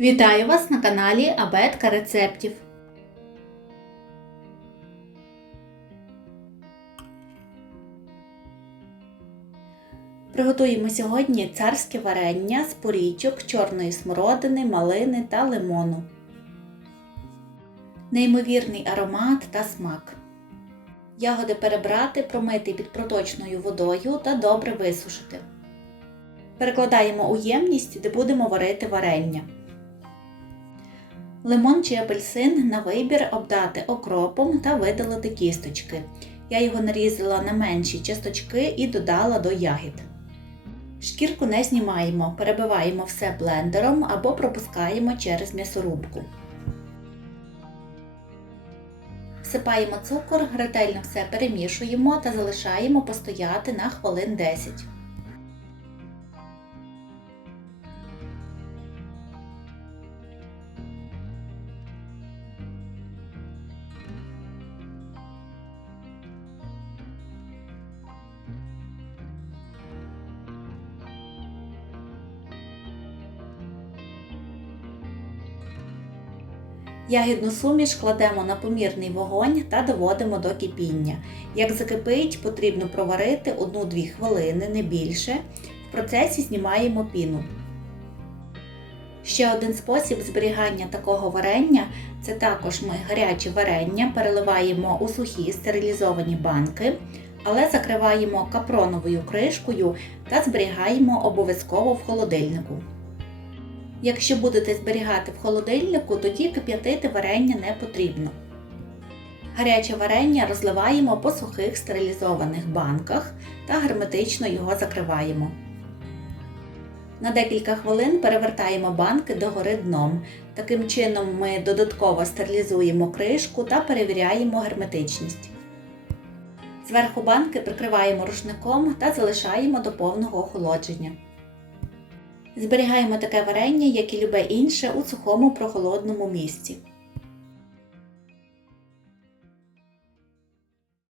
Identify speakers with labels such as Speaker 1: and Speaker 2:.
Speaker 1: Вітаю вас на каналі Абетка рецептів. Приготуємо сьогодні царське варення з порічок, чорної смородини, малини та лимону. Неймовірний аромат та смак. Ягоди перебрати, промити під проточною водою та добре висушити. Перекладаємо у ємність, де будемо варити варення. Лимон чи апельсин на вибір обдати окропом та видалити кісточки. Я його нарізала на менші часточки і додала до ягід. Шкірку не знімаємо, перебиваємо все блендером або пропускаємо через м'ясорубку. Всипаємо цукор, ретельно все перемішуємо та залишаємо постояти на хвилин 10. Ягідну суміш кладемо на помірний вогонь та доводимо до кипіння. Як закипить, потрібно проварити 1-2 хвилини, не більше. В процесі знімаємо піну. Ще один спосіб зберігання такого варення це також ми гаряче варення переливаємо у сухі стерилізовані банки, але закриваємо капроновою кришкою та зберігаємо обов'язково в холодильнику. Якщо будете зберігати в холодильнику, тоді кип'ятити варення не потрібно. Гаряче варення розливаємо по сухих стерилізованих банках та герметично його закриваємо. На декілька хвилин перевертаємо банки догори дном. Таким чином ми додатково стерилізуємо кришку та перевіряємо герметичність. Зверху банки прикриваємо рушником та залишаємо до повного охолодження. Зберігаємо таке варення, як і любе інше, у сухому прохолодному місці.